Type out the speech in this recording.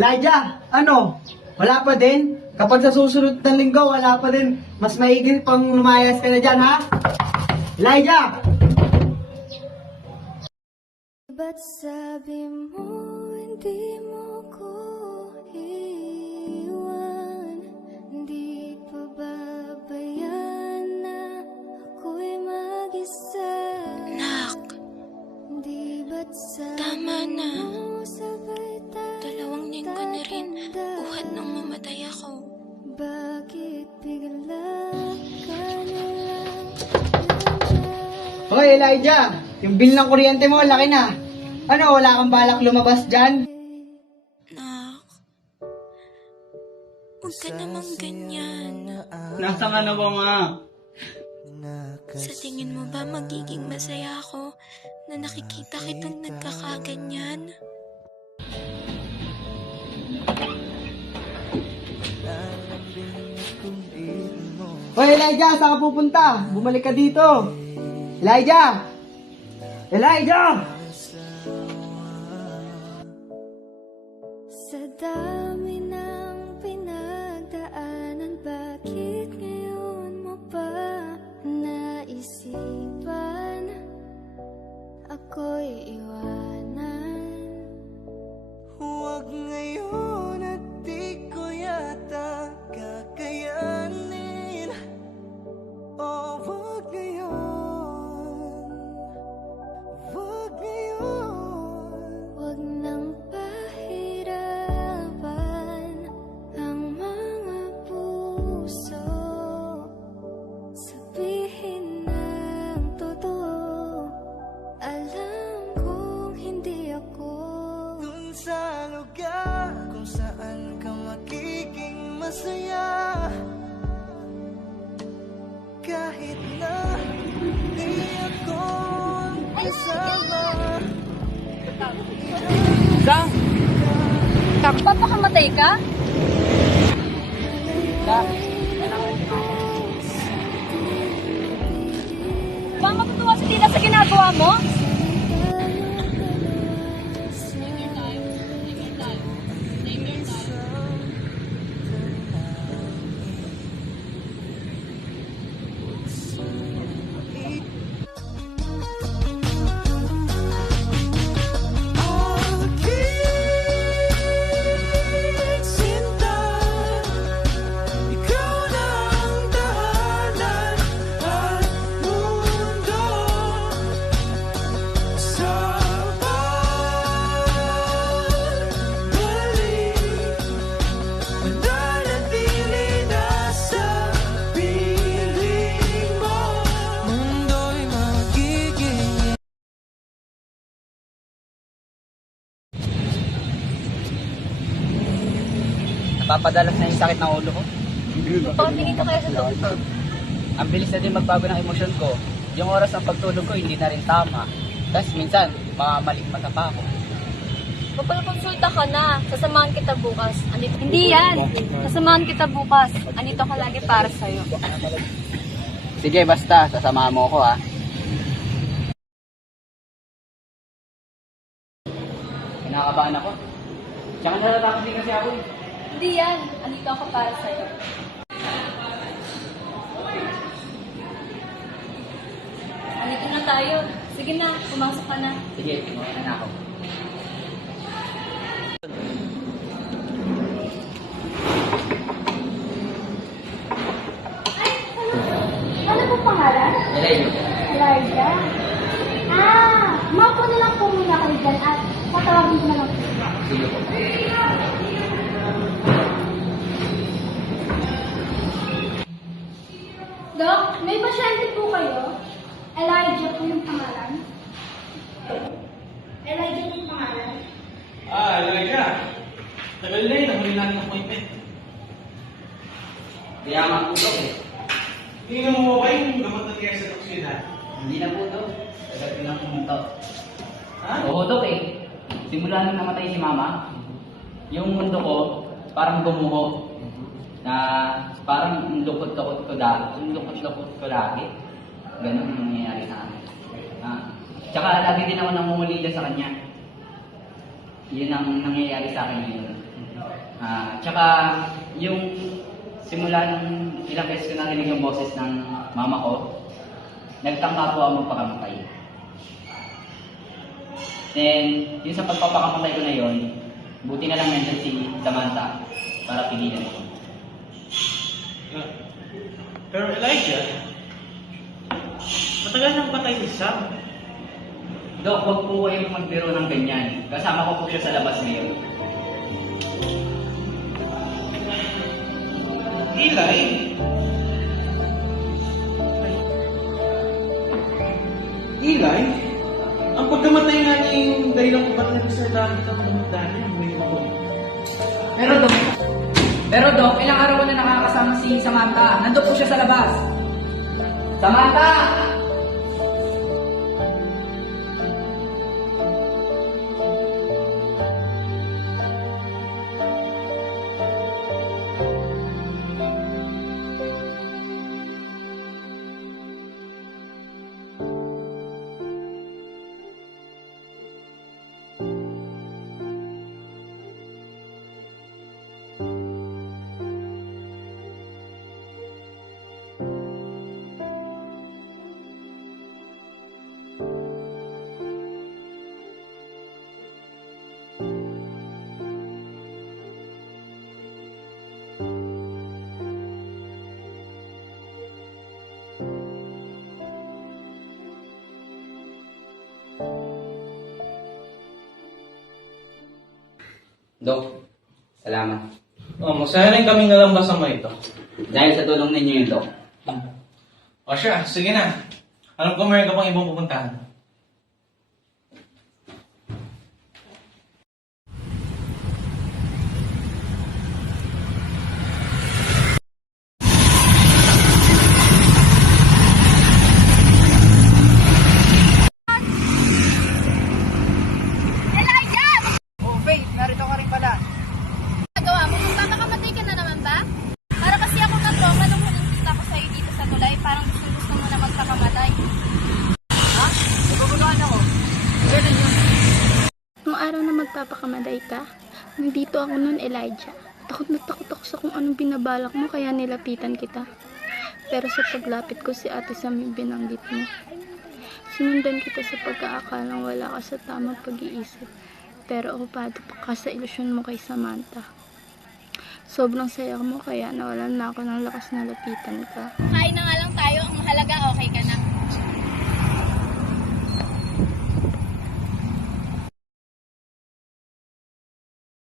Elijah, ano? Wala pa din? Kapag sa susunod na linggo, wala pa din. Mas maigil pang lumayas ka na dyan, ha? Elijah! Ba't sabi mo hindi mo ko iwan? Di pa babayan na ako'y mag-isa? Nak, Di ba't sabi tama na. mo sabay tayo 2 linggo na rin, buhat nang mamatay ako. Bakit bigla ka na lang nandiyan? Hoy, Elijah! Yung bill ng kuryente mo, laki na. Ano, wala kang balak lumabas dyan? Nak, huwag ka namang ganyan. Nasa ka na ba, ma? Sa tingin mo ba magiging masaya ako na nakikita kitang nagkakaganyan? Hoy, Elijah! Saan ka pupunta? Bumalik ka dito. Elijah! Elijah! Sa dami ng pinagdaanan, bakit ngayon mo pa naisipan ako'y iwanan? Huwag ngayon at di ko yata kakayanin. Oh, huwag ngayon. Huwag ngayon. Huwag nang pahirapan ang mga puso. Sabihin ng totoo, alam kong hindi ako Dun sa lugar kung saan ka magiging masaya. Kahit na di ako kasama. Papakamatay ka? Baka matutuwa si Tita sa ginagawa mo? Aking sinta, ikaw na ang tahanan at mundo. Sa pagbalik, mananatili na sa piling mo. Mundo'y magiging Napapadalas na yung sakit ng ulo ko. Patingin ka kaya sa doktor. Ang bilis na din magbago ng emosyon ko. Yung oras ng pagtulog ko hindi na rin tama. Tapos minsan, mamalikmata pa ako. Magpakonsulta ka na. Sasamahan kita bukas. Hindi yan. Sasamahan kita bukas. Andito ka lagi para sa'yo. Sige, basta. Sasamahan mo ako ha. Kinakabahan ako. Tsaka natatakot din kasi ako eh. Hindi yan. Andito ako para sa'yo. Andito na tayo. Sige na, pumasok ka na. Sige, tumawa na ako. Ano po pangalan? Elijah. Elijah. Mapo na lang po muna kayo dyan at patawagin ko na lang po. Sige po. Dok, may pasyente po kayo? Elijah po yung pangalan. Elijah po yung pangalan. Elijah. Tagal na yun, nahuli natin ang appointment. Kaya nga po daw eh. Tingnan mo ba yung gamot na kaya sa oksina? Hindi na po daw. Tagal ko lang pumunta. Ha? Oo, Dok eh. Simula nung namatay si Mama, yung mundo ko parang gumuho. Na parang lukot-lukot ko lagi. Ganun yung nangyayari sa akin. Tsaka lagi din ako namumulila sa kanya. Yun ang nangyayari sa akin ngayon. Tsaka yung simula nung ilang beses ko narinig yung boses ng mama ko, nagtangka po ako magpakamatay. Then, yung sa pagpapakamatay ko na yun, buti na lang nandyan si Samantha para pigilan ko. Pero Elijah, matagal nang patay si Sam. Dok, huwag po kayong magbiro ng ganyan. Kasama ko po siya sa labas ngayon. Eli? Eli? Ang pagkamatay nga niya yung dahilan kung ba't nagsalita kita ng dahil may makulit. Pero Dok, ilang araw ko na nakakasama si Samantha. Nandun po siya sa labas. Samantha! Dok, salamat. Masaya rin kaming nalambas sa ito. Dahil sa tulong ninyo yun, Dok. O siya, sige na. Alam ko meron ka pang ibang pupuntahan. Oh, Faith, narito ka rin pala. Nagawa mo, magpapakamatay ka na naman ba? Para kasi ako na-trauma nung nakita ko sa'yo dito sa tulay, parang gusto mo na magpakamatay. Ha? Naguguluhan ako. Ganun yun. Nung araw na magpapakamatay ka, nandito ako nun, Elijah. Takot na takot ako sa kung anong binabalak mo kaya nilapitan kita. Pero sa paglapit ko si Ate Sam yung binanggit mo. Sinundan kita sa pagkaakalang wala ka sa tamang pag-iisip. Pero okupado pa ka sa ilusyon mo kay Samantha. Sobrang saya mo kaya nawalan na ako ng lakas na lapitan ka. Kain na nga lang tayo, ang mahalaga okay ka na.